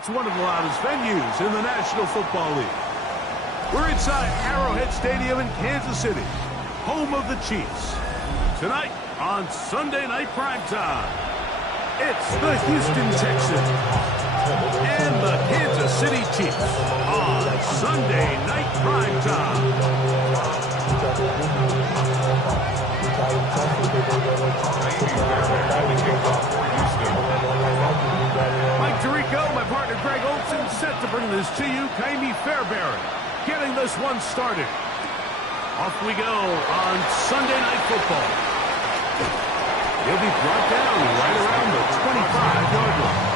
It's one of the loudest venues in the National Football League. We're inside Arrowhead Stadium in Kansas City, home of the Chiefs. Tonight on Sunday Night Primetime, it's the Houston Texans and the Kansas City Chiefs on Sunday Night Primetime. Mike Tirico, my partner Greg Olson, set to bring this to you. Kaimi Fairbairn getting this one started. Off we go on Sunday Night Football. He'll be brought down right around the 25-yard line.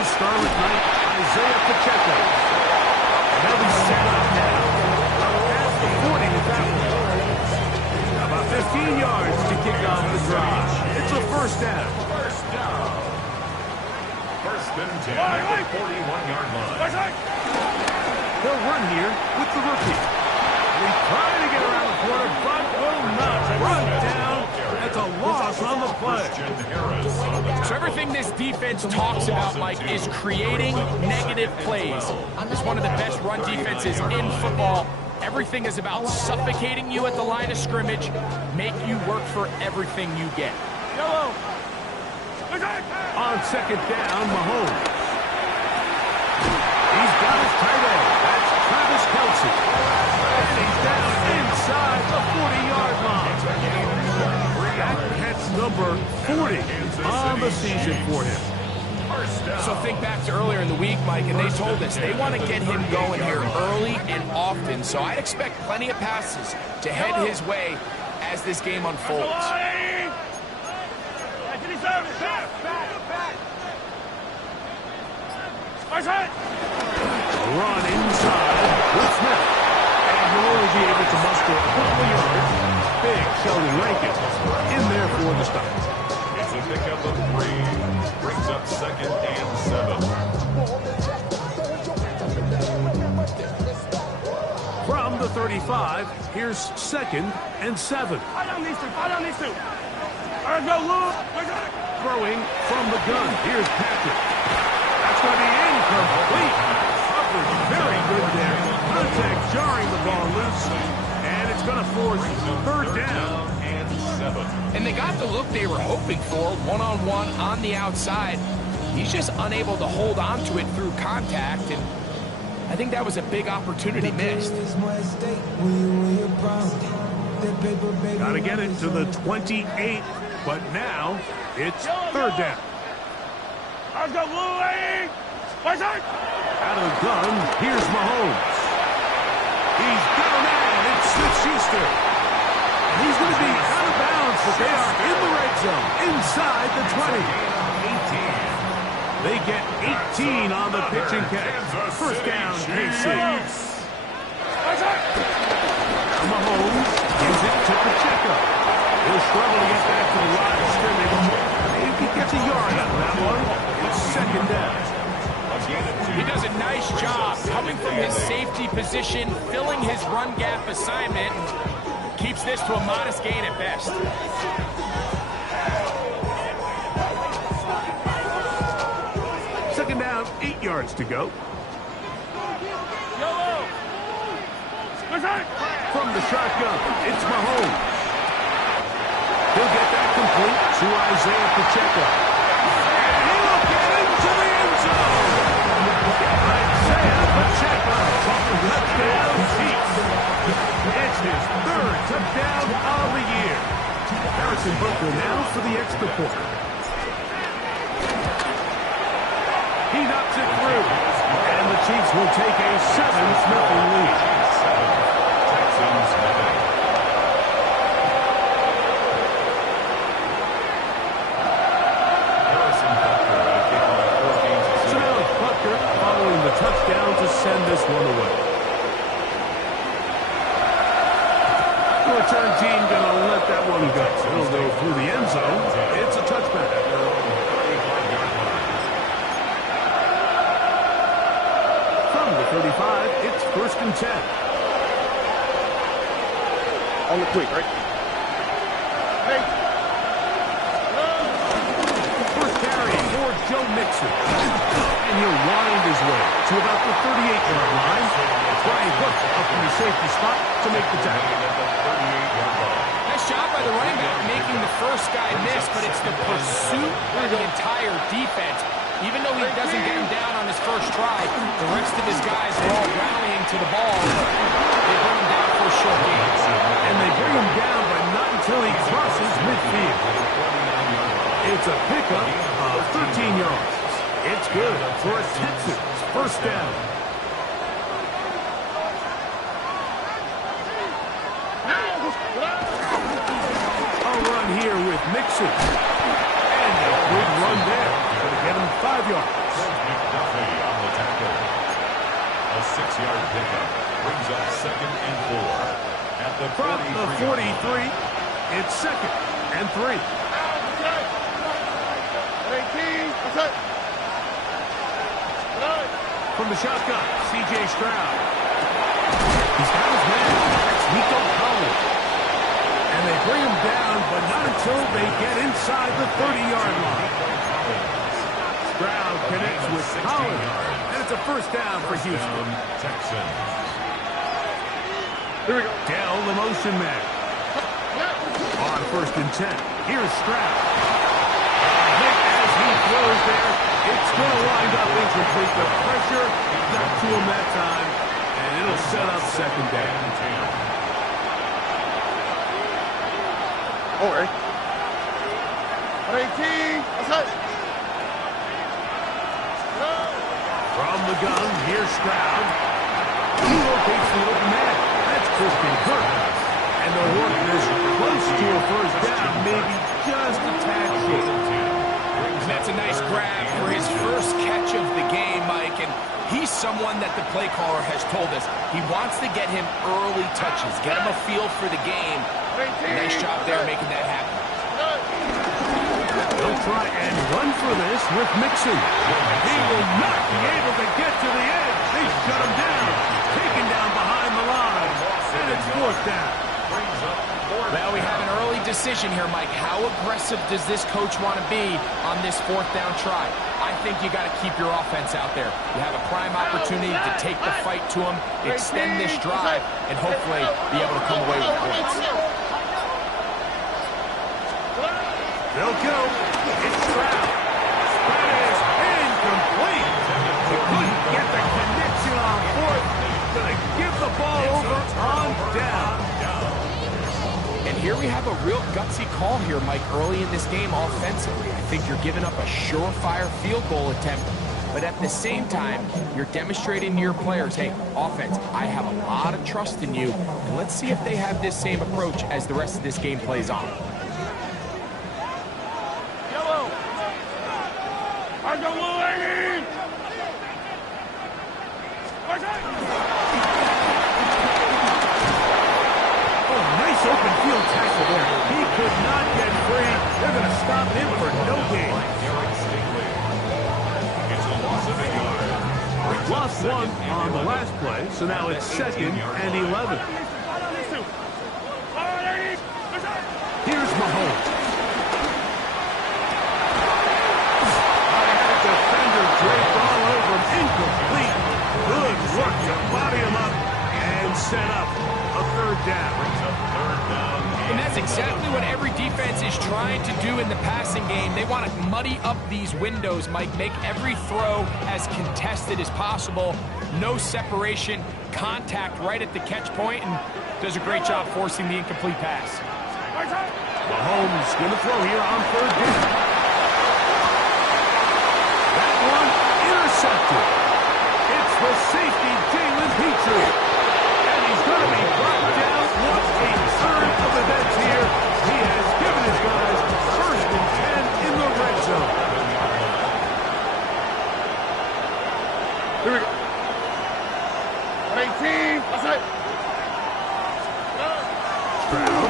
Scarlet Knight, Isaiah Pacheco. And they'll be set up now. Past the 40 with that one. About 15 yards to kick off the drive. It's a first down. First and 10 at the 41-yard line. They'll run here with the rookie. He's trying to get around the corner, but will not. Run down. That's a loss on the play. So everything this defense talks about, Mike, is creating negative plays. It's one of the best run defenses in football. Everything is about suffocating you at the line of scrimmage, make you work for everything you get. On second down, Mahomes. He's got his tight end. That's Travis Kelce. And he's down inside the 40-yard line. That's number 40 on the season for him. So think back to earlier in the week, Mike, and they told us they want to get him going here early and often. So I'd expect plenty of passes to head his way as this game unfolds. Run inside with Smith. And he'll only be able to muster a couple yards. Big Sheldon Rankin in there for the stop. It's a pickup of 3. Brings up second and 7. From the 35, here's second and 7. Throwing from the gun. Here's Patrick. That's going to be incomplete. Coverage very good there. Contact jarring the ball loose. And it's going to force third down. And they got the look they were hoping for, one-on-one on the outside. He's just unable to hold on to it through contact, and I think that was a big opportunity missed. Got to get it to the 28, but now it's third down. Out of the gun, here's Mahomes. He's down and it's Smith-Schuster. And he's going to be out of bounds, but they are in the red zone, inside the 20. 18. They get 18 on the pitch and catch. First down, KC. Mahomes gives it to Pacheco. He'll struggle to get back to the line of scrimmage. If he gets a yard out of that one, it's second down. He does a nice job coming from his safety position, filling his run gap assignment, and keeps this to a modest gain at best. Second down, 8 yards to go. From the shotgun, it's Mahomes. He'll get that complete to Isaiah Pacheco. And he'll get into the end zone. Isaiah Pacheco, touchdown Chiefs. It's his third touchdown of the year. Harrison Butker now for the extra point. He knocks it through. And the Chiefs will take a 7-0 lead. Touchdown to send this one away. return team going to let that one go. It'll go through the end zone. It's a touchback. From the 35, it's 1st and 10. On the quick, right? Hey. First carry for Joe Mixon. And he'll wind his way to about the 38-yard line. Brian Hook up in the safety spot to make the tackle. Nice job by the running back making the first guy miss, but it's the pursuit by the entire defense. Even though he doesn't get him down on his first try, the rest of his guys are all rallying to the ball. They bring him down for a short gain. And they bring him down, but not until he crosses midfield. It's a pickup of 13 yards. It's good for a Texans first down. A run here with Mixon. And a good run there. Going to get him 5 yards. McDuffie on the tackle. A 6-yard pickup brings up 2nd and 4. At the From the 43, it's 2nd and 3. From the shotgun, C.J. Stroud. He's got his man. That's Nico Collins. And they bring him down, but not until they get inside the 30-yard line. Stroud connects with Collins, and it's a first down for Houston. Texans. Here we go. Dell, the motion man. On 1st and 10, here's Stroud. As he throws there, it's going to wind up incomplete. The pressure got to him that time, and it'll set up 2nd down. All right. 18. From the gun, here's Stroud. He locates the open man. That's Christian Kirk. And the work is close to a first down, maybe just a tad short. That's a nice grab for his first catch of the game, Mike, and he's someone that the play caller has told us he wants to get him early touches, get him a feel for the game. Nice job there making that happen. They'll try and run for this with Mixon. He will not be able to get to the edge. They shut him down, taken down behind the line, and it's 4th down. Well, we have an early decision here, Mike. How aggressive does this coach want to be on this 4th down try? I think you got to keep your offense out there. You have a prime opportunity to take the fight to him, extend this drive, and hopefully be able to come away with points. They'll go. It's Stroud. That is incomplete. He couldn't get the connection on 4th. Going to give the ball over on down. And here we have a real gutsy call here, Mike, early in this game offensively. I think you're giving up a surefire field goal attempt, but at the same time, you're demonstrating to your players, hey, offense, I have a lot of trust in you, and let's see if they have this same approach as the rest of this game plays on. Yellow. I go blue, 18. Nice open field tackle there. He could not get free. They're going to stop him for no gain. It's a loss of 8 yards. Lost 1 on the last play, so now it's 2nd and 11. Here's Mahomes. A defender draped all over him. Incomplete. Good work to body him up and set up a 3rd down. And that's exactly what every defense is trying to do in the passing game. They want to muddy up these windows, Mike, make every throw as contested as possible. No separation, contact right at the catch point, and does a great job forcing the incomplete pass. Mahomes going to throw here on 3rd down. That one intercepted. It's the safety, Jalen Petrie. And he's going to be brought down. What a turn of events here. He has given his guys 1st and 10 in the red zone. Here we go. 18. That's it. Stroud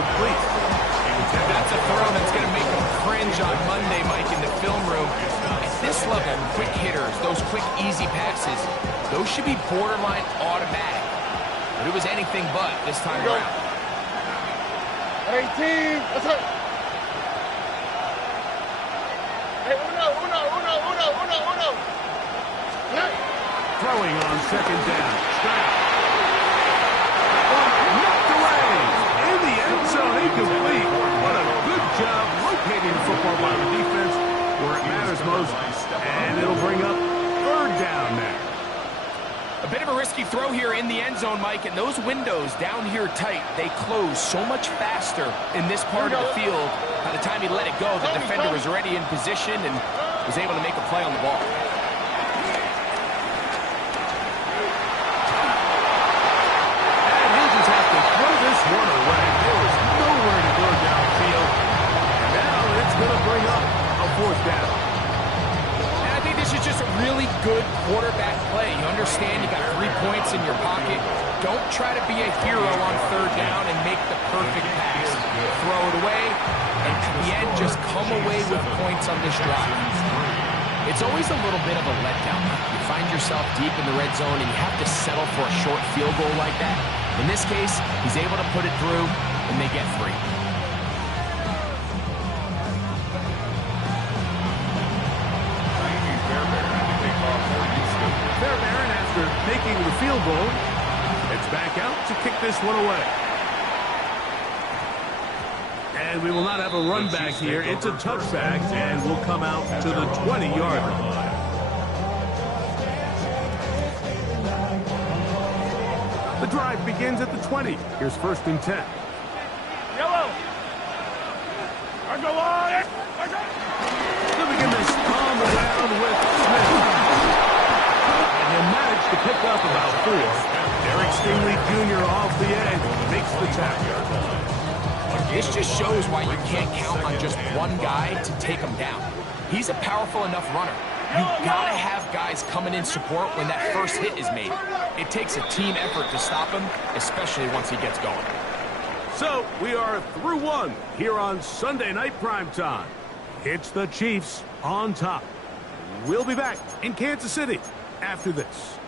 complete. That's a throw that's going to make them cringe on Monday, Mike, in the film room. At this level, quick hitters, those quick, easy passes, those should be borderline automatic. But it was anything but this time around. Hey, team. What's up? Hey, uno. Throwing on second down. Strap. Knocked away. In the end zone, incomplete. What a good job locating the football by the defense where it matters most. And it'll bring up third down now. A bit of a risky throw here in the end zone, Mike, and those windows down here tight, they close so much faster in this part of the field. By the time he let it go, the defender was already in position and was able to make a play on the ball. And he'll just have to throw this one away. There was nowhere to go downfield. And now it's going to bring up a fourth down. And I think this is just a really good quarterback play. You understand you got 3 points in your pocket. Don't try to be a hero on third down and make the perfect pass. Throw it away, and at the end, just come away with points on this drive. It's always a little bit of a letdown. You find yourself deep in the red zone, and you have to settle for a short field goal like that. In this case, he's able to put it through, and they get 3. Fairbairn, after making the field goal, it's back out to kick this one away. And we will not have a run back here. It's a touchback, and we'll come out to the 20-yard line. The drive begins at the 20. Here's 1st and 10. Yellow. I go on. They'll begin this on the ground with Smith. And he'll manage to pick up about 4. Derek Stingley Jr. off the edge makes the tackle. This just shows why you can't count on just one guy to take him down. He's a powerful enough runner. You gotta have guys coming in support when that first hit is made. It takes a team effort to stop him, especially once he gets going. So we are through one here on Sunday Night Primetime. It's the Chiefs on top. We'll be back in Kansas City after this.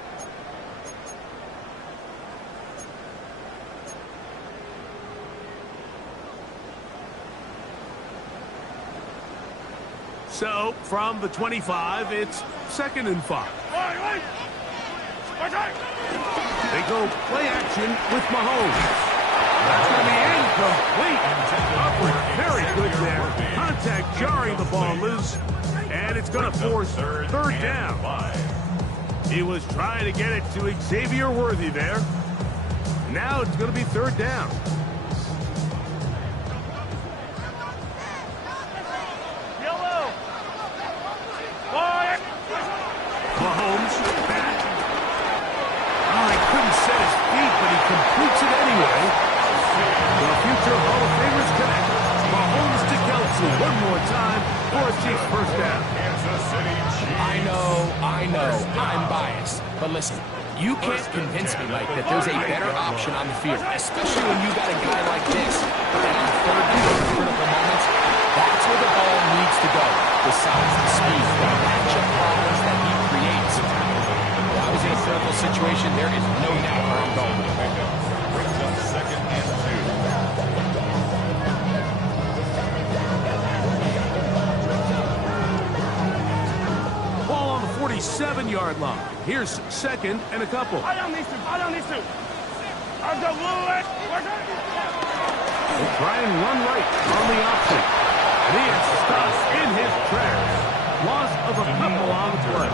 So, from the 25, it's 2nd and 5. They go play action with Mahomes. That's going to be incomplete. Upward, very good there. Contact jarring the ball loose, and it's going to force third down. He was trying to get it to Xavier Worthy there. Now it's going to be 3rd down. Mahomes back. Oh, he couldn't set his feet, but he completes it anyway. The future Hall of Famers connect. Mahomes to Kelsey one more time for a Chiefs 1st down. I know, I'm biased. But listen, you can't convince me, Mike, that there's a better option on the field, especially when you got a guy like this. And on 3rd down critical moments, that's where the ball needs to go. Besides the speed, the matchup problems that he creates. If I was in a critical situation, there is no doubt where I'm going. Brings up 2nd and 2. Ball on the 47-yard line. Here's 2nd and a couple. I don't need to. I'll go Lewis. They try and run right on the option. And he is stopped in his tracks. Loss of a couple on the play.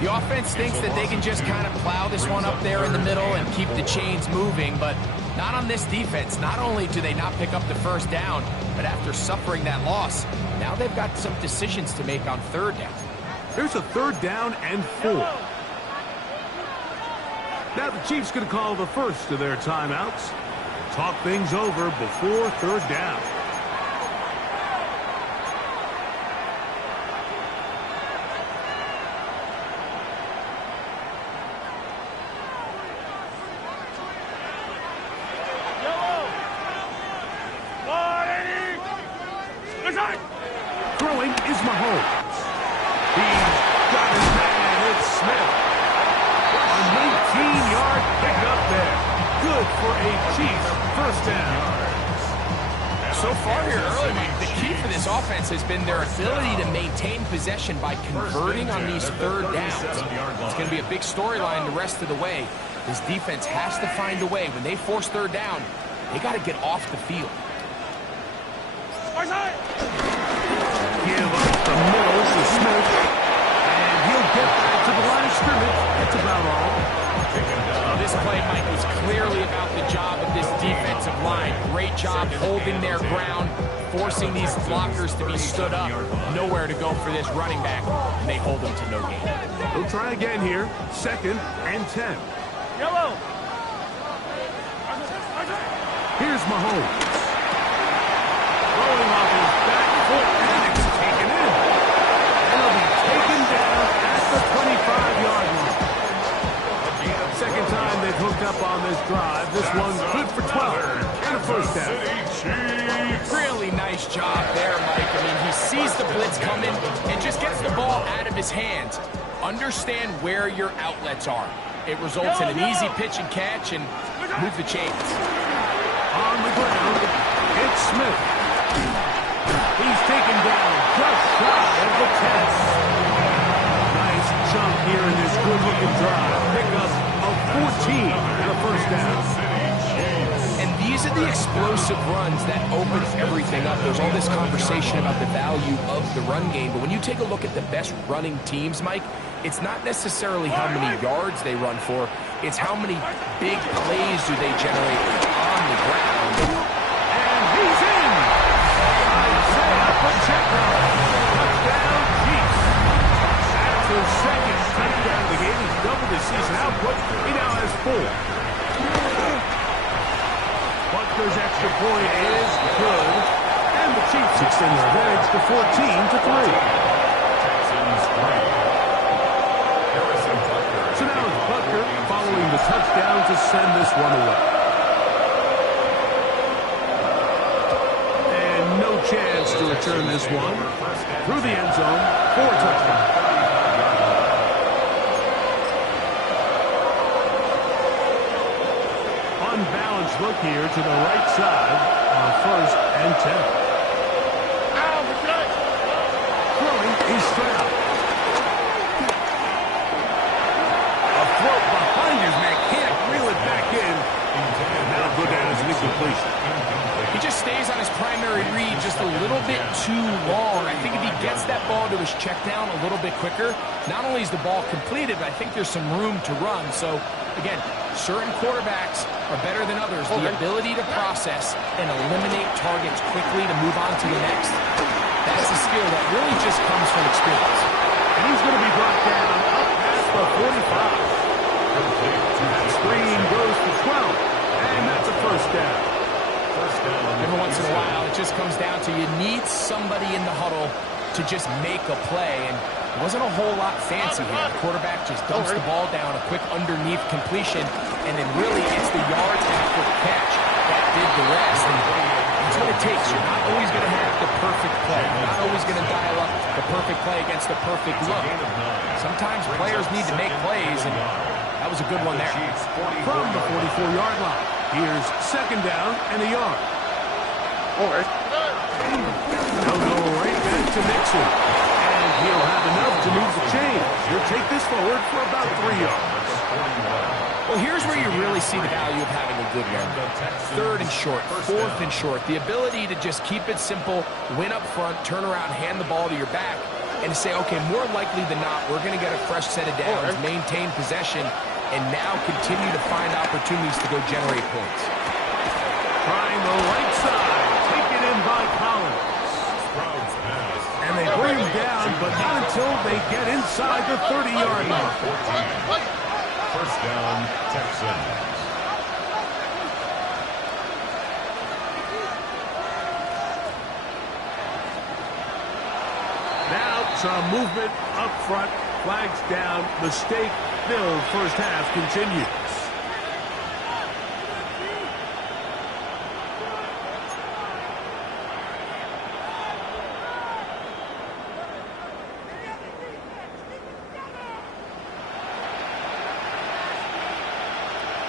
The offense thinks that they can just kind of plow this one up there in the middle and keep the chains moving, but not on this defense. Not only do they not pick up the 1st down, but after suffering that loss, now they've got some decisions to make on 3rd down. Here's a 3rd down and 4. Now the Chiefs going to call the first of their timeouts. Talk things over before 3rd down. Here's Mahomes. He's got his man. It's Smith. A 19-yard pickup there. Good for a Chiefs first down. So far here early, Mike, the key for this offense has been their ability to maintain possession by converting on these third downs. It's going to be a big storyline the rest of the way. This defense has to find a way. When they force third down, they got to get off the field. Give up the middle to Smith. And he'll get back to the line of scrimmage. That's about all. This play, Mike, was clearly about the job of this defensive line. Great job holding their ground, forcing these blockers to be stood up. Nowhere to go for this running back, and they hold him to no gain. He'll try again here. 2nd and 10. Yellow. Here's Mahomes. Rolling off his back foot, and it's taken in. And he'll be taken down at the 25-yard line. Second time they've hooked up on this drive. This one's good for 12 and a first down. Really nice job there, Mike. I mean, he sees the blitz coming and just gets the ball out of his hands. Understand where your outlets are. It results in an easy pitch and catch and move the chains. On the ground, it's Smith. He's taken down just shy of the 10. Nice jump here in this good-looking drive. Pick up of 14 and a first down. And these are the explosive runs that open everything up. There's all this conversation about the value of the run game, but when you take a look at the best running teams, Mike, it's not necessarily how many yards they run for, it's how many big plays do they generate on the ground. And he's in! Isaiah Pacheco. Touchdown, Chiefs. That's his second touchdown of the game. He's doubled his season output. He now has 4. Butler's extra point is good. And the Chiefs extend their advantage to 14-3. So now it's Butler following the touchdown to send this one away. And no chance to return this one through the end zone for a touchdown. Unbalanced look here to the right side on 1st and 10. Throwing is Stroud. A throw behind his man, can't reel it back in. Now go down as an incompletion. He just stays on his primary read just a little bit too long. I think if he gets that ball to his check down a little bit quicker, not only is the ball completed, but I think there's some room to run. So, again, certain quarterbacks are better than others. The ability to process and eliminate targets quickly to move on to the next, that's a skill that really just comes from experience. And he's going to be brought down up past the 45. That screen goes to 12, and that's a first down. Every once in a while, it just comes down to you need somebody in the huddle to just make a play, and it wasn't a whole lot fancy here. The quarterback just dumps the ball down, a quick underneath completion, and then really it's the yards after the catch that did the rest. And that's what it takes. You're not always going to have the perfect play. You're not always going to dial up the perfect play against the perfect look. Sometimes players need to make plays, and that was a good one there. From the 44-yard line, here's 2nd down and a yard. All right. They'll go right back to Nixon. And he'll have enough to move the chain. He'll take this forward for about 3 yards. Well, here's where you really see the value of having a good run. 3rd and short, 4th and short. The ability to just keep it simple, win up front, turn around, hand the ball to your back, and to say, okay, more likely than not, we're going to get a fresh set of downs, maintain possession, and now continue to find opportunities to go generate points. Trying the right side. Taken in by Collins. And they bring him down, but not until they get inside the 30-yard line. First down, Texans. Now some movement up front. Flags down. Mistake filled. First half continues.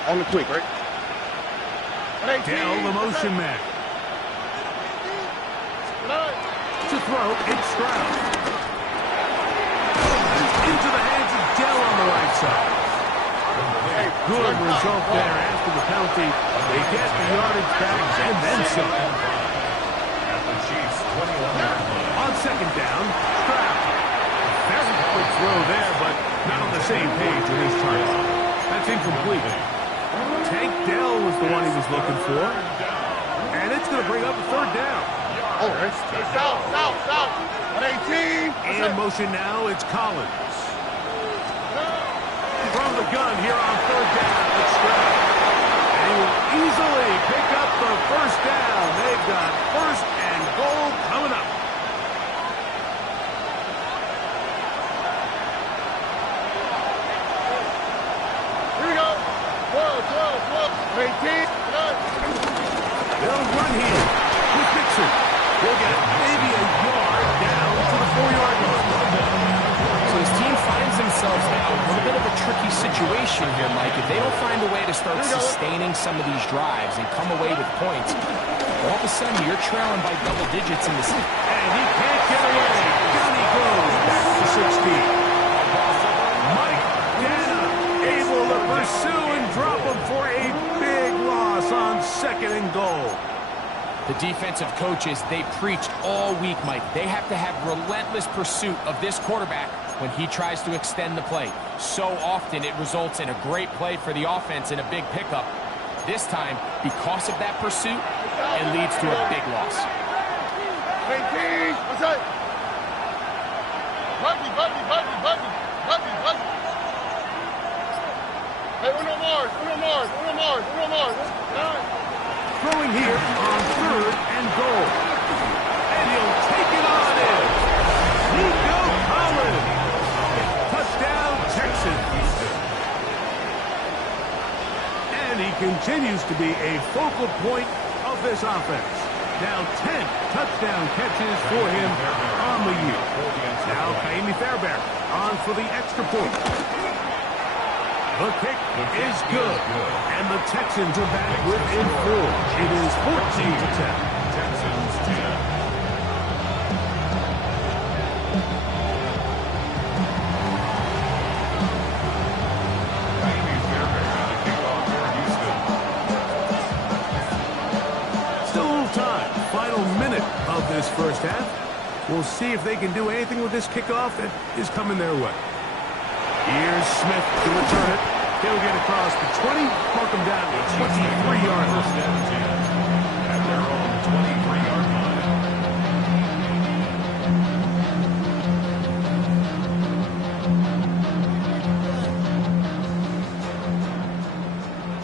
On the quick, right? Dell, the motion man. To throw, it's Stroud. Into the hands of Dell on the right side. Good result there after the penalty. They get the yardage back and then some. On second down, Stroud. Very quick throw there, but not on the same page with his target. That's incomplete. Tank Dell was the one he was looking for. And it's going to bring up a third down. All right. South. 18. In motion now, it's Collins. From the gun here on third down, it's Stroud. And he will easily pick up the first down. They've got first and goal coming up. Here we go. 12. 18. They'll run here with Dixon. They'll get maybe a yard down to the 4-yard line. So his team finds themselves now in a little bit of a tricky situation here, Mike. If they don't find a way to start sustaining some of these drives and come away with points, all of a sudden you're trailing by double digits in the season. And he can't get away. Down he goes back to 16. Mike Dana able to pursue and drop him for a big loss on second and goal. The defensive coaches, they preached all week, Mike. They have to have relentless pursuit of this quarterback when he tries to extend the play. So often it results in a great play for the offense and a big pickup. This time, because of that pursuit, it leads to a big loss. 18. What's that? Buggy. Hey, uno more. Throwing here on third and goal. And he'll take it on in. Nico Collins. Touchdown, Texans. And he continues to be a focal point of this offense. Now 10 touchdown catches for him on the year. Now Kaimi Fairbairn on for the extra point. The kick is good. And the Texans are back within 4. It is 14-10. Texans 10. Still a little time. Final minute of this first half. We'll see if they can do anything with this kickoff that is coming their way. Here's Smith to return it. He'll get across the 20, mark him down to 23-yard line. At their own 23-yard line.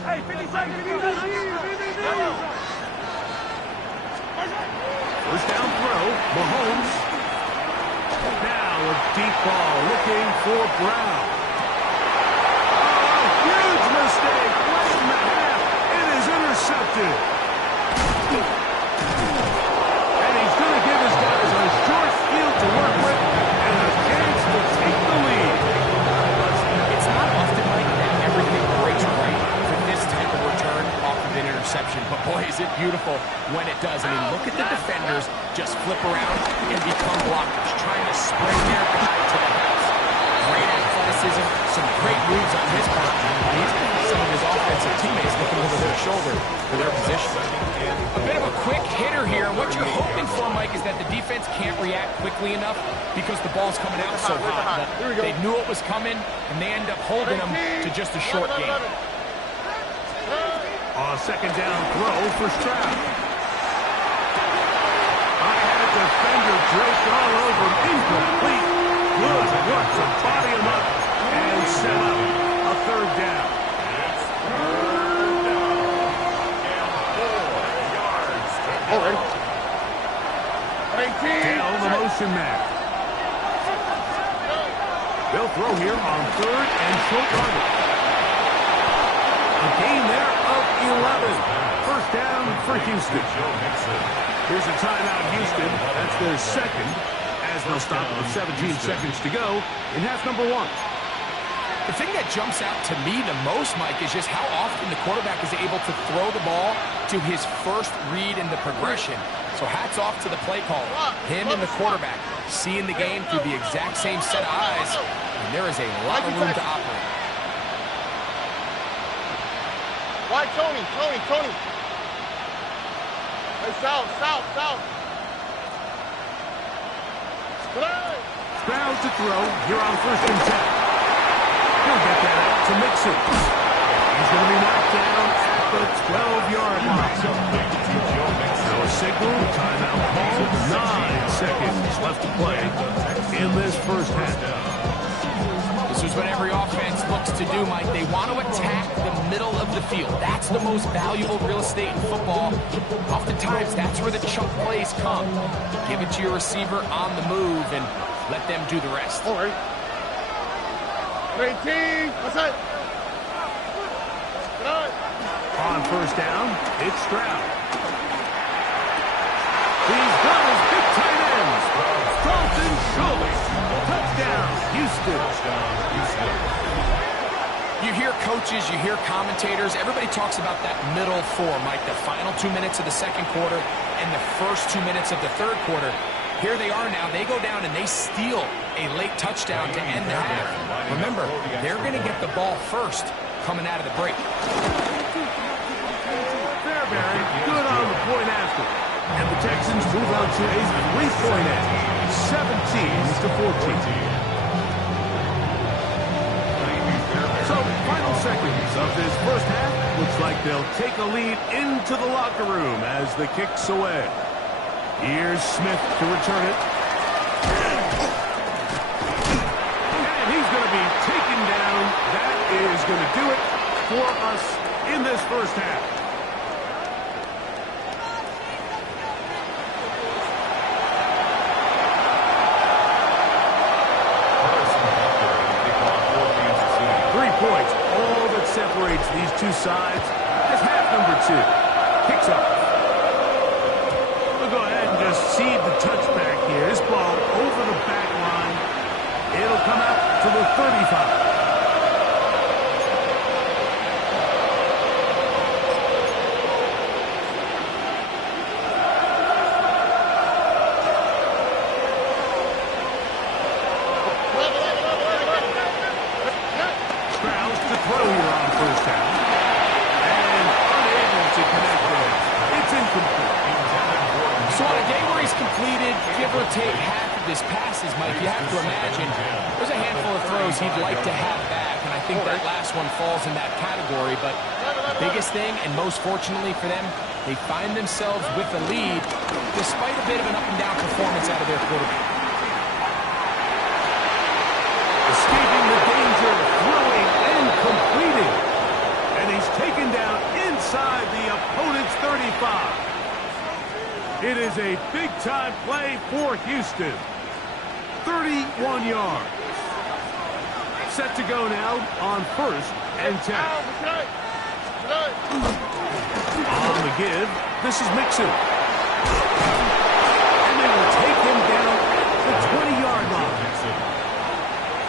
Hey, 50 seconds. First down throw, Mahomes. Now a deep ball looking for Brown. Oh, huge mistake. Less than a half. It is intercepted. And he's going to give his guys a short field to work with and a chance to take the lead. It's not often like that everything breaks right for this type of return off of an interception. But boy, is it beautiful when it does. I mean, look at the defenders just flip around and become blockers, trying to spring their guy to the house. Great athleticism, some great moves on his part. He's got some of his offensive teammates looking over their shoulder for their position. A bit of a quick hitter here. What you're hoping for, Mike, is that the defense can't react quickly enough because the ball's coming out so hot. But they knew it was coming, and they end up holding them to just a short game. On second down throw for Stroud. I had a defender draped all over him. Incomplete. Good work to body him up and set up a third down. It's third down and 4 yards to go. All right. 18. Dell, the motion man. They'll throw here on third and short yardage. A gain there of 11. First down for Houston. Here's a timeout, Houston. That's their second, as they'll stop with 17 seconds to go in half number 1. The thing that jumps out to me the most, Mike, is just how often the quarterback is able to throw the ball to his first read in the progression. So hats off to the play caller. Him and the quarterback seeing the game through the exact same set of eyes, and there is a lot of room to operate. Why, Tony? Hey, south. Stroud to throw. Here on 1st and 10. He'll get that out to Mixon. He's going to be knocked down at the 12-yard line. So a signal, timeout called. 9 seconds left to play in this first half. This is what every offense looks to do, Mike. They want to attack the middle of the field. That's the most valuable real estate in football. Oftentimes, that's where the chunk plays come. Give it to your receiver on the move and let them do the rest. All right. 18. What's that? On 1st down, it's Stroud. He's got his big tight ends. Dalton Schultz. Touchdown, Houston. You hear coaches, you hear commentators, everybody talks about that middle four, Mike, the final 2 minutes of the second quarter and the first 2 minutes of the third quarter. Here they are now. They go down and they steal a late touchdown to end the half. Remember, they're going to get the ball first coming out of the break. Fairbury, good on the point after. And the Texans move on to a 3-point edge, 17-14. So, final seconds of this first half. Looks like they'll take a lead into the locker room as the kick's away. Here's Smith to return it. And he's going to be taken down. That is going to do it for us in this first half. Points, all that separates these two sides is half number 2. Kicks up. We'll go ahead and just seed the touchback here. This ball over the back line. It'll come out to the 35. Take half of his passes, Mike, you have to imagine there's a handful of throws he'd like to have back, and I think that last one falls in that category. But the biggest thing, and most fortunately for them, they find themselves with a lead despite a bit of an up-and-down performance out of their quarterback. Escaping the danger, throwing and completing. And he's taken down inside the opponent's 35. It is a big-time play for Houston. 31 yards. Set to go now on 1st and 10. On the give, this is Mixon. And they will take him down the 20-yard line.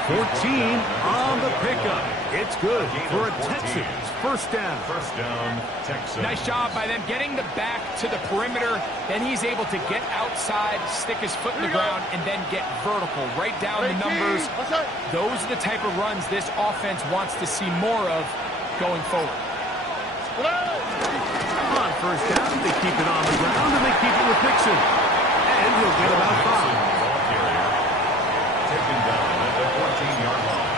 14 on the pickup. It's good for a Texans first down. First down, Texans. Nice job by them getting the back to the perimeter. Then he's able to get outside, stick his foot in the ground, and then get vertical. Right down the numbers. Those are the type of runs this offense wants to see more of going forward. On 1st down, they keep it on the ground, and they keep it with Mixon. And he'll get about 5. Taken down at the 14-yard line.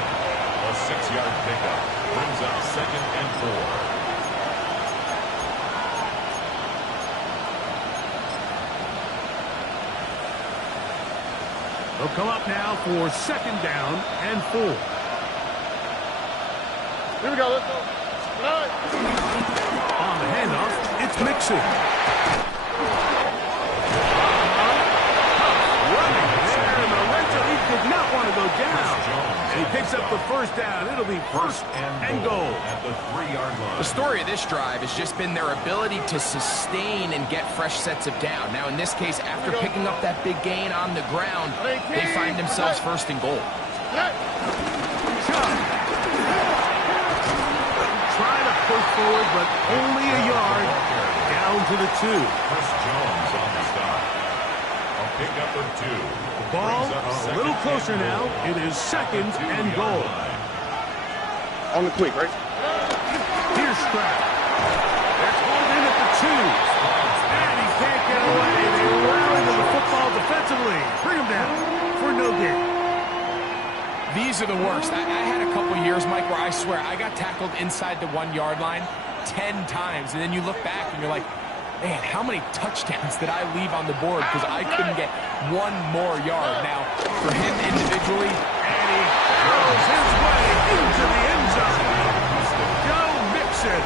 A 6-yard pickup brings up 2nd and 4. They'll come up now for 2nd down and 4. Here we go. Let's go. On the handoff, it's Mixon. Running there in the rental. He did not want to go down. And he picks up the first down. It'll be first and goal at the 3-yard line. The story of this drive has just been their ability to sustain and get fresh sets of down. Now, in this case, after picking up that big gain on the ground, they find themselves first and goal. up. Trying to push forward, but only a yard. Down to the 2. Chris Jones on the stop. A pickup of 2. Ball a little closer now. It is 2nd and goal. On the quick, right? Here's Stroud. They're called in at the 2. And he can't get away. They rally to the football defensively. Bring him down for no gain. These are the worst. I had a couple years, Mike, where I swear I got tackled inside the 1-yard line 10 times. And then you look back and you're like, man, how many touchdowns did I leave on the board because I couldn't get one more yard? Now, for him individually, And he throws his way into the end zone. Joe Mixon.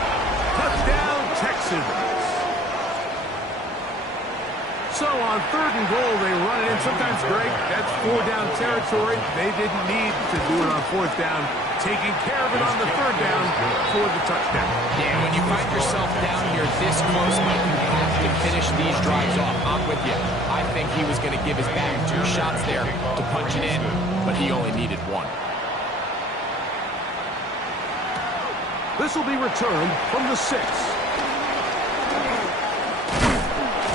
Touchdown, Texans. So on 3rd and goal, they run it in. Sometimes, Greg, that's 4-down territory. They didn't need to do it on 4th down. Taking care of it on the 3rd down for the touchdown. yeah, when you find yourself down here this close, Mike, you have to finish these drives off. I'm with you. I think he was going to give his back 2 shots there to punch it in, but he only needed 1. This will be returned from the 6.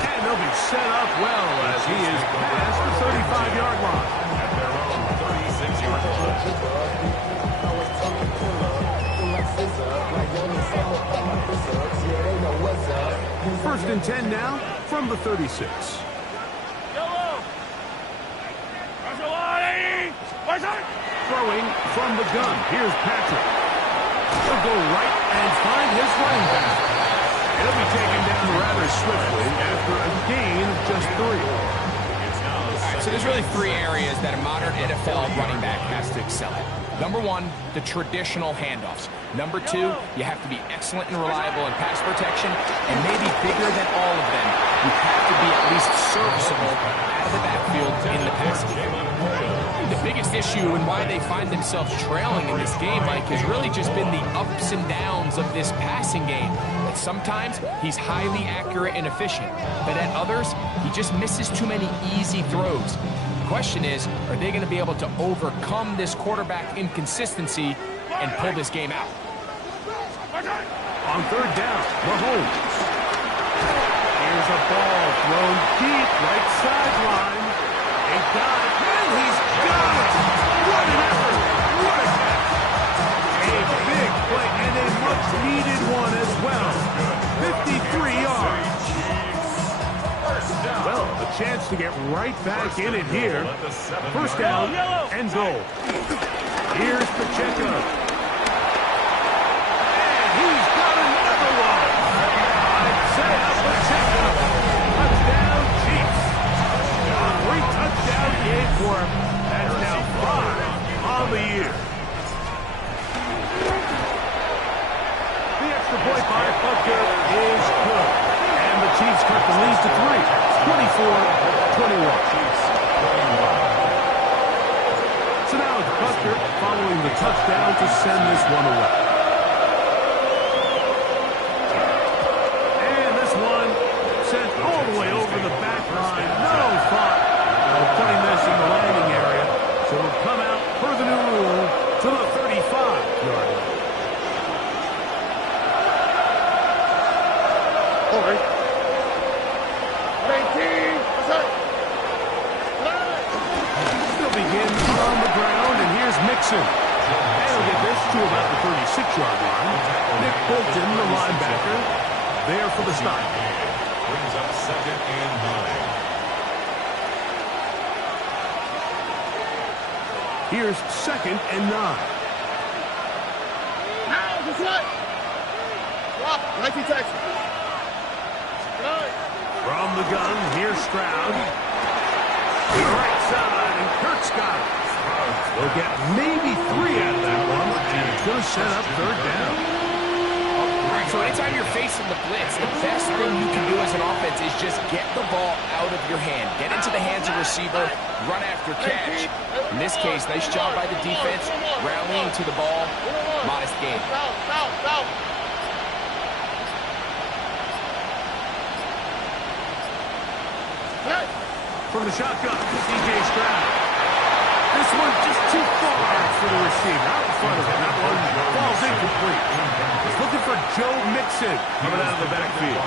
And they'll be set up well as he is past the 35-yard line. At their own 36-yard line. 1st and 10 now from the 36. Throwing from the gun. Here's Patrick. He'll go right and find his running back. He'll be taken down rather swiftly after a gain of just 3. All right, so there's really 3 areas that a modern NFL running back has to excel at. Number 1, the traditional handoffs. Number 2, you have to be excellent and reliable in pass protection, and maybe bigger than all of them, you have to be at least serviceable out of the backfield in the passing game. The biggest issue and why they find themselves trailing in this game, Mike, has really just been the ups and downs of this passing game. That sometimes he's highly accurate and efficient, but at others, he just misses too many easy throws. The question is, are they going to be able to overcome this quarterback inconsistency and pull this game out? On 3rd down, Mahomes. Here's a ball thrown deep, right sideline. He got it, and he's got it! What an effort! What a catch! A big play, and a much-needed one as well. 53 yards. Well, a chance to get right back in it here. 1st down and goal. Here's Pacheco. And he's got another one. Isaiah Pacheco. Touchdown, Chiefs. A 3-touchdown game for him. That's now 5 on the year. The extra point by Butker is good. And the Chiefs cut the lead to 3. 24-21. So now it's Buster following the touchdown to send this one away. And this one sent all the way over the back line. No thought of putting this in the landing area. So it'll come out per the new rule to the 35-yard line. All right. They'll begin on the ground, and here's Mixon. And he'll get this to about the 36-yard line. Nick Bolton, the linebacker, there for the stop. Brings up 2nd and 9. Here's 2nd and 9. From the gun, here's Stroud. To the right side, and Kurt's got it. They'll get maybe 3 out of that one, and it's going to set up 3rd down. All right, so anytime you're facing the blitz, the best thing you can do as an offense is just get the ball out of your hand. Get into the hands of the receiver, run after catch. In this case, nice job by the defense, rallying to the ball. Modest game. From the shotgun, C.J. Stroud. This one just too far for the receiver. Out in front for Joe Mixon coming out of the backfield.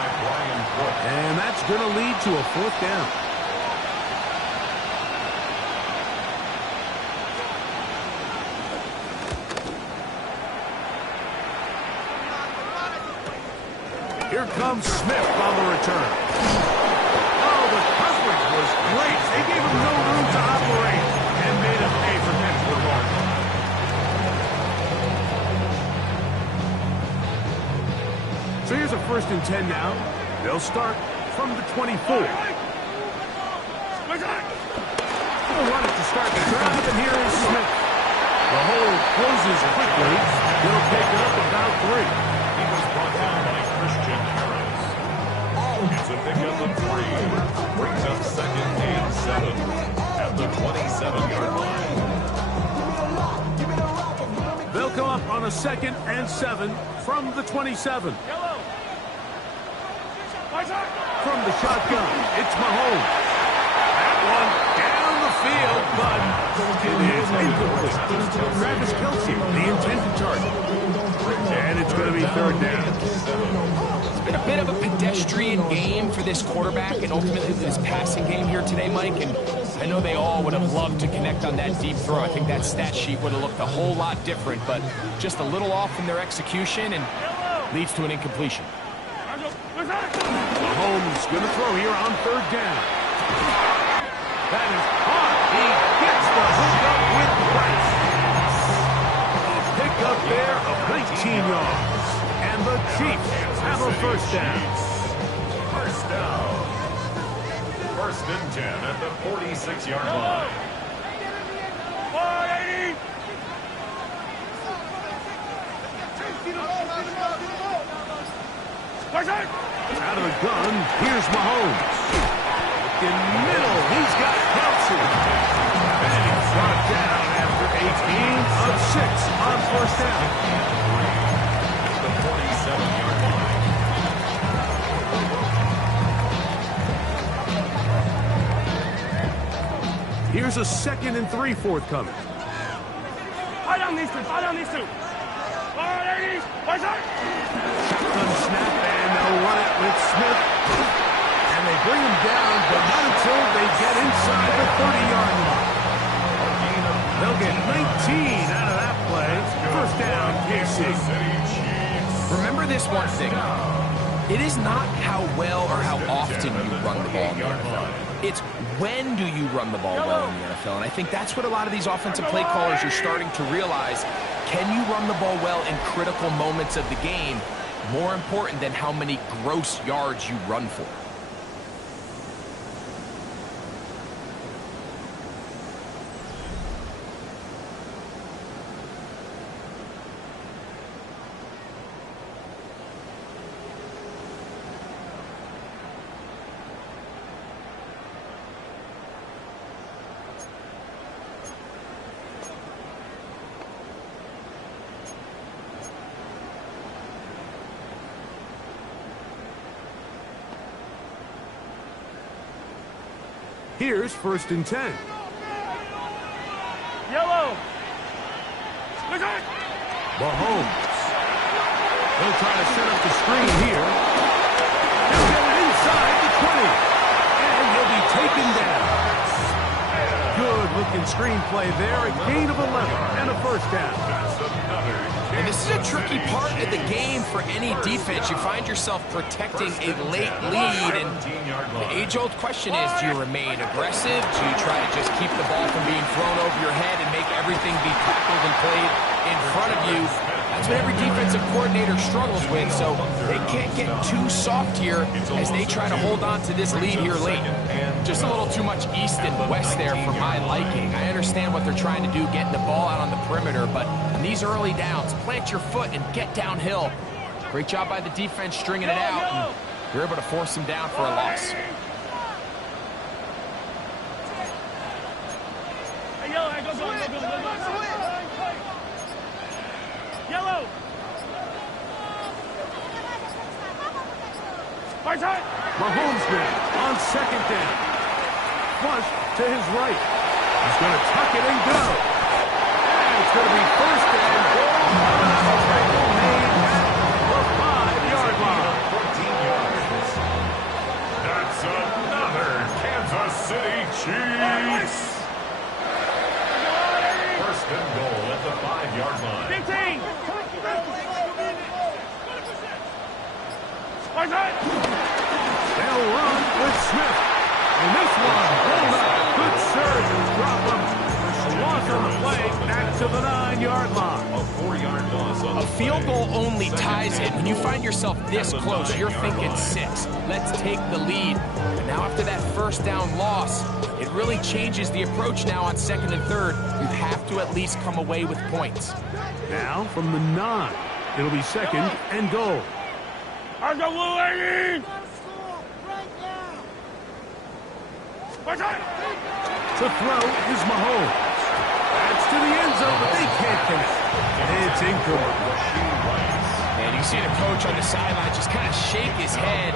And that's going to lead to a 4th down. Here comes Smith on the return. Oh, the coverage was great. They gave him no room to operate and made him pay for that football. So here's a 1st and 10 now. They'll start from the 24. They'll run it to start the drive, and here is Smith. The hole closes quickly. They'll pick up about 3. He was brought down by Christian Harris. It's a pickup of 3. Brings up 2nd and 7 at the 27-yard line. They'll come up on a 2nd and 7 from the 27. From the shotgun, it's Mahomes. That one down the field, but it is incomplete. Travis Kelce, the intended target. And it's going to be 3rd down. It's been a bit of a pedestrian game for this quarterback and ultimately this passing game here today, Mike. And I know they all would have loved to connect on that deep throw. I think that stat sheet would have looked a whole lot different, but just a little off in their execution and leads to an incompletion. Mahomes going to throw here on 3rd down. That is hard. He gets the hook up with Price. A pickup there of 19 yards. And the Chiefs have a 1st down. 1st down. 1st and 10 at the 46-yard line. 180. Out of the gun, here's Mahomes. In the middle, he's got Kelce. And he's brought down after a gain of 6 on 1st down. At the 47-yard line. Here's a 2nd and 3 forthcoming. Shotgun Snap, and they'll run it with Smith. And they bring him down, but not until they get inside the 30-yard line. They'll get 19 out of that play. 1st down, KC. Remember this one thing. It is not how well or how often you run the ball in the NFL. It's when do you run the ball well in the NFL. And I think that's what a lot of these offensive play callers are starting to realize. Can you run the ball well in critical moments of the game? More important than how many gross yards you run for. Here's 1st and 10. Yellow. Mahomes. He'll try to set up the screen here. He'll get it inside the 20. And he'll be taken down. Good-looking screenplay there. A gain of 11 and a 1st down. And this is a tricky part of the game for any defense. You find yourself protecting a late lead, and the age-old question is, do you remain aggressive? Do you try to just keep the ball from being thrown over your head and make everything be tackled and played in front of you? That's what every defensive coordinator struggles with, so they can't get too soft here as they try to hold on to this lead here late. Just a little too much east and west there for my liking. I understand what they're trying to do, getting the ball out on the perimeter, but on these early downs, plant your foot and get downhill. Great job by the defense stringing it out, and you're able to force them down for a loss. Yellow. Mahomes now on 2nd down. Flush to his right. He's going to tuck it and go. And it's going to be 1st and goal. Made at the They'll run with Smith. And this one, hold up. Good surge and drop him. A loss on the play, back to the 9-yard line. A 4-yard loss on A the field play. goal only ties it. When you find yourself this close, you're thinking 6. Let's take the lead. But now after that first down loss, it really changes the approach now on 2nd and 3rd. You have to at least come away with points. Now from the 9. It'll be 2nd and goal. To throw is Mahomes. That's to the end zone, but they can't connect. It's incomplete. And you see the coach on the sideline just kind of shake his head.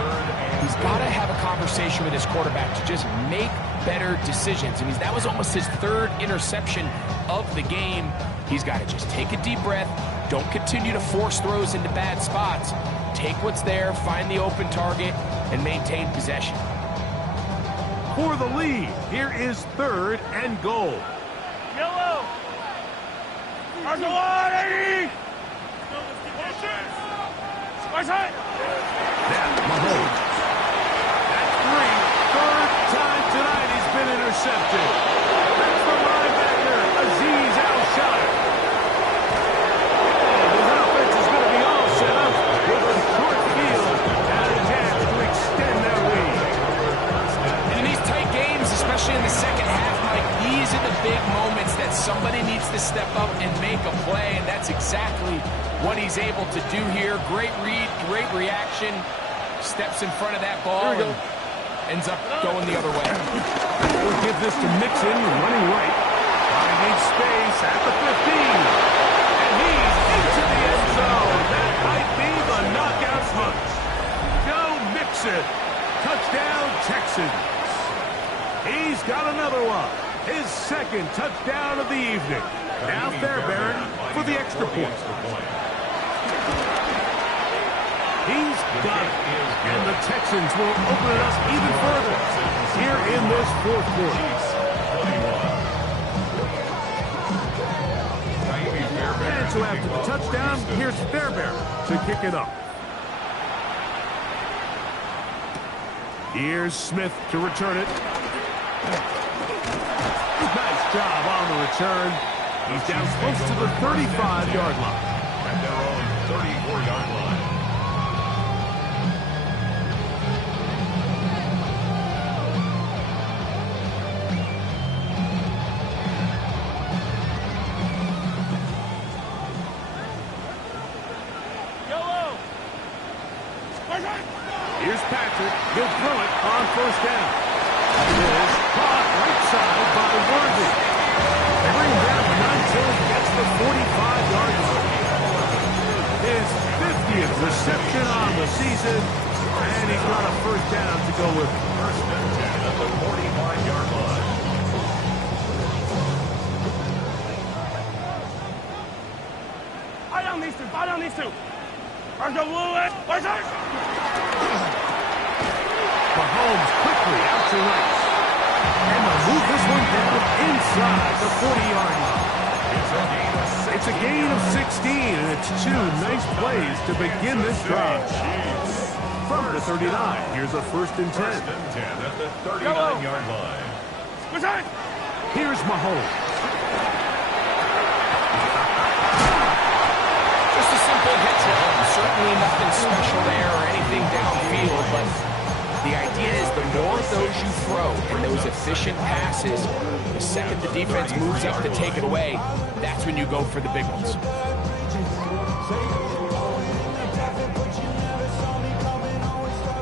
He's got to have a conversation with his quarterback to just make better decisions. I mean, that was almost his 3rd interception of the game. He's got to just take a deep breath. Don't continue to force throws into bad spots. Take what's there, find the open target, and maintain possession. For the lead, here is 3rd and goal. Yellow. That's Mahomes. That's 3. 3rd time tonight he's been intercepted. That's the linebacker, Azeez Al-Shire. His offense is going to be all set up with a short field and a chance to extend their lead. And in these tight games, especially in the second half, Mike, these are the big moments that somebody needs to step up and make a play, and that's exactly what he's able to do here. Great read, great reaction, steps in front of that ball and ends up going the other way. We'll give this to Mixon, running right. Finding space at the 15. And he's into the end zone. That might be the knockout punch. Joe Mixon. Touchdown, Texans. He's got another one. His 2nd touchdown of the evening. Now Fairbairn for the extra point. He's got it. And the Texans will open it up even further here in this 4th quarter. And so after the touchdown, here's Fairbairn to kick it up. Here's Smith to return it. Nice job on the return. He's down close to the 35-yard line. At their own 34-yard line. Here's Patrick. He'll throw it on 1st down. It is caught right side by Worthy. They bring him down until he gets the 45-yard line. His 50th reception on the season, and he's got a 1st down to go with it. 1st and 10 at the 45-yard line. Buy down these two. Mahomes quickly out to right. And they'll move this one down inside the 40-yard line. It's a gain of 16, and it's 2 nice plays to begin this drive. From the 39, here's a 1st and 10. 1st and 10 at the 39-yard line. Here's Mahomes. Just a simple hit to him. Certainly nothing special there or anything downfield, but the idea is the more of those you throw and those efficient passes, the second the defense moves up to take it away, that's when you go for the big ones.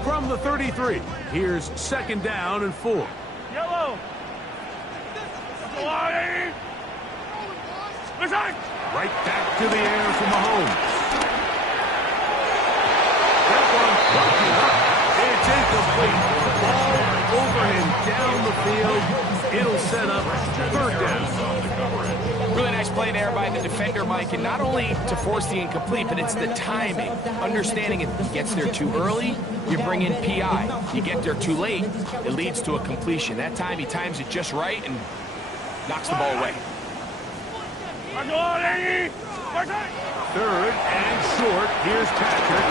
From the 33, here's 2nd down and 4. Yellow. Right back to the air for Mahomes. That one broken up. It's incomplete. Ball over him down the field. It'll set up 3rd down. Really nice play there by the defender, Mike, and not only to force the incomplete, but it's the timing. Understanding if he gets there too early, you bring in PI. You get there too late, it leads to a completion. That time he times it just right and knocks the ball away. 3rd and short. Here's Patrick.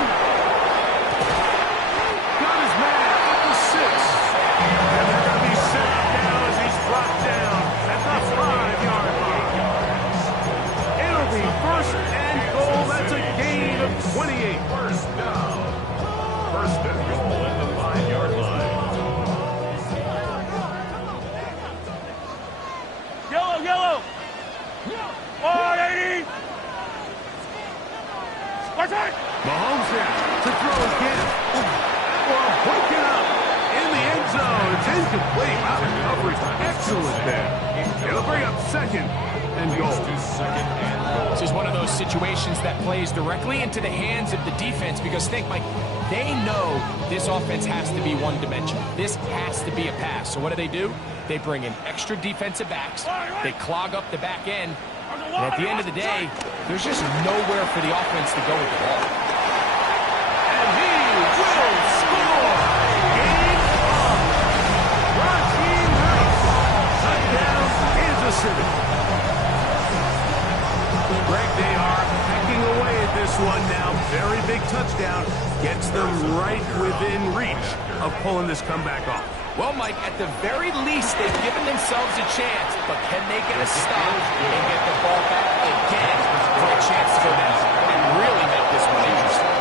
180. Mahomes there to throw again. Well, broken up in the end zone. It's incomplete. Wow, the coverage excellent there. It'll bring up second and goal. This is one of those situations that plays directly into the hands of the defense because think, Mike, they know this offense has to be one-dimensional. This has to be a pass. So what do? They bring in extra defensive backs. They clog up the back end. And at the end of the day, there's just nowhere for the offense to go with the ball. And he will score. Game on. Raheem Rice. Touchdown, Kansas City. Greg, they are hacking away at this one now. Very big touchdown. Gets them right within reach of pulling this comeback off. Well, Mike, at the very least, they've given themselves a chance, but can they get a stop and get the ball back again for a chance to go down and really make this one interesting?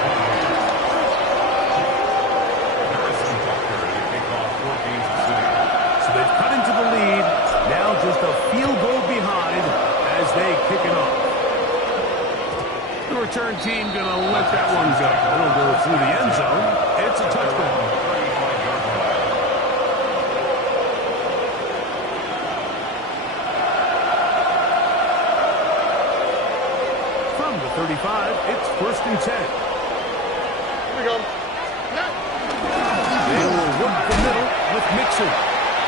So they've cut into the lead. Now just a field goal behind as they kick it off. The return team going to let that one go. It'll go through the end zone. It's a touchdown. From the 35, it's 1st and 10. Here we go. They will work the middle with Mixon.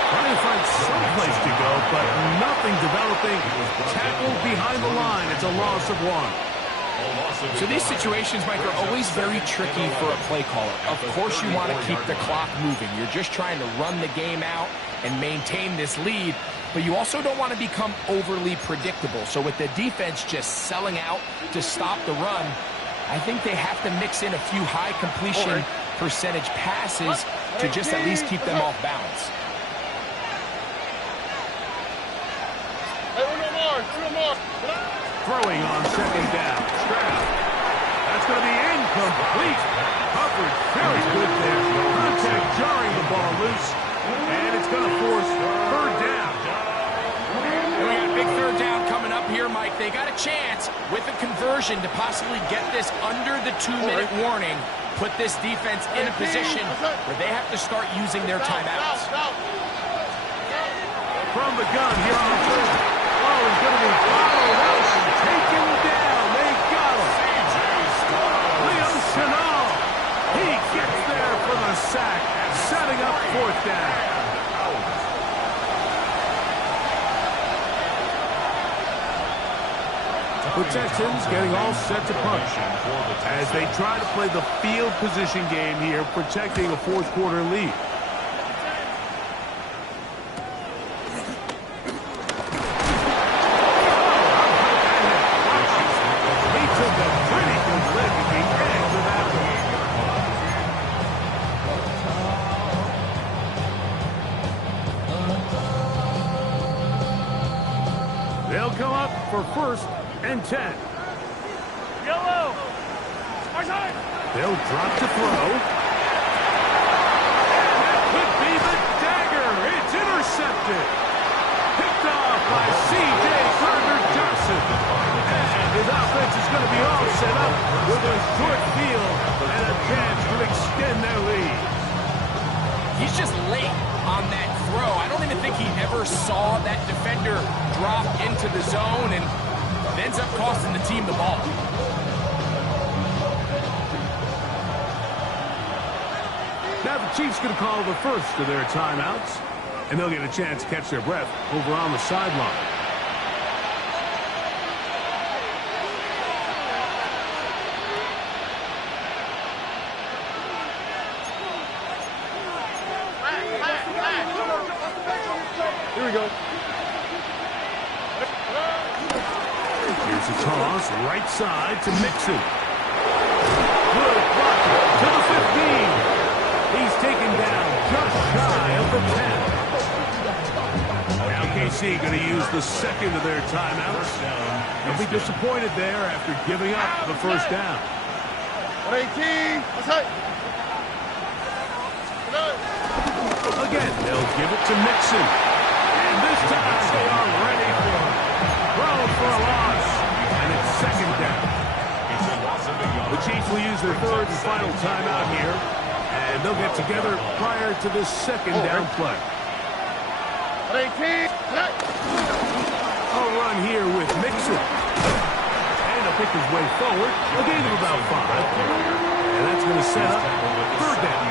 Trying to find some place to go, but nothing developing. Tackled behind the line. It's a loss of 1. So these situations, Mike, are always very tricky for a play caller. Of course you want to keep the clock moving. You're just trying to run the game out and maintain this lead, but you also don't want to become overly predictable. So with the defense just selling out to stop the run, I think they have to mix in a few high completion percentage passes to just at least keep them off balance. Throwing on 2nd down. Stroud. That's going to be incomplete. Coverage very good there. Contact jarring the ball loose. And it's going to force 3rd down. And we got a big 3rd down coming up here, Mike. They got a chance with a conversion to possibly get this under the 2-minute warning, put this defense in a position where they have to start using their timeouts. From the gun here on the 3rd. Oh, he's going to be followed out and taken down. They got him. Leo Chenal. He gets there for the sack, setting up 4th down. The Texans getting all set to punch as they try to play the field position game here, protecting a 4th quarter lead. They'll come up for 1st and 10. Yellow. They'll drop to throw. And that could be the dagger. It's intercepted. Picked off by C.J. Gardner-Johnson. And his offense is going to be all set up with a short field and a chance to extend their lead. He's just late on that throw. I don't even think he ever saw that defender drop into the zone, and it ends up costing the team the ball. Now the Chiefs going to call the first of their timeouts, and they'll get a chance to catch their breath over on the sideline. Here we go. Here's a toss, right side to Mixon. Good block to the 15. He's taken down just shy of the 10. Now KC going to use the second of their timeouts. They'll be disappointed there after giving up the 1st down. 118. Let's hit. Again, they'll give it to Mixon. And this time they are ready for it. Throw for is their third and final timeout here. And they'll get together prior to this second down play. A run here with Mixon. And he'll pick his way forward. A gain of about 5. And that's going to set up third down.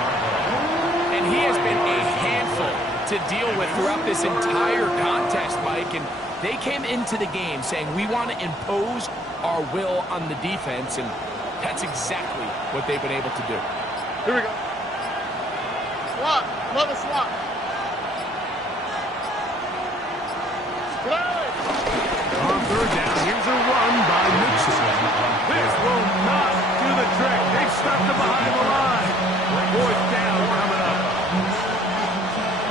And he has been a handful to deal with throughout this entire contest, Mike. And they came into the game saying, we want to impose our will on the defense. And that's exactly what they've been able to do. Here we go. Swap. Love a swap. On third down, here's a run by Mixon. This will not do the trick. They've stopped him behind the line. Fourth down coming up.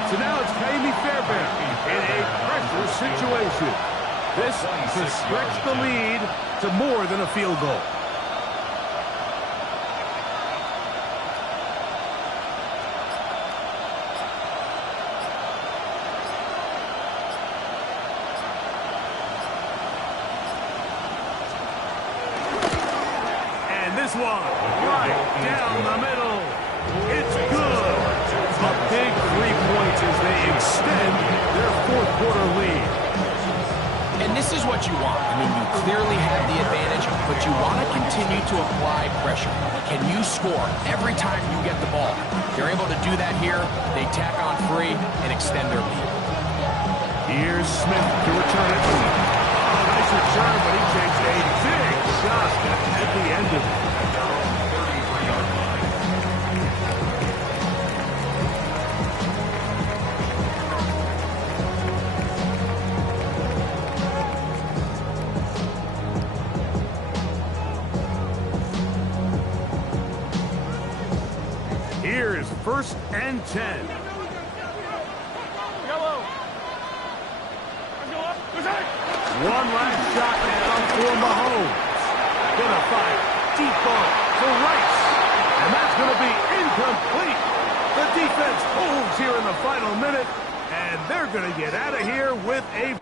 So now it's Jamie Fairbairn in a pressure situation. This to stretch the lead to more than a field goal. This one, right down the middle. It's good. A big 3 points as they extend their fourth quarter lead. And this is what you want. I mean, you clearly have the advantage, but you want to continue to apply pressure. Can you score every time you get the ball? They're able to do that here. They tack on 3 and extend their lead. Here's Smith to return it. Nice return, but he takes a big shot at the end of it. Here is 1st and 10. One last shot now for Mahomes. Gonna fire deep ball for Rice. And that's gonna be incomplete. The defense holds here in the final minute. And they're gonna get out of here with a...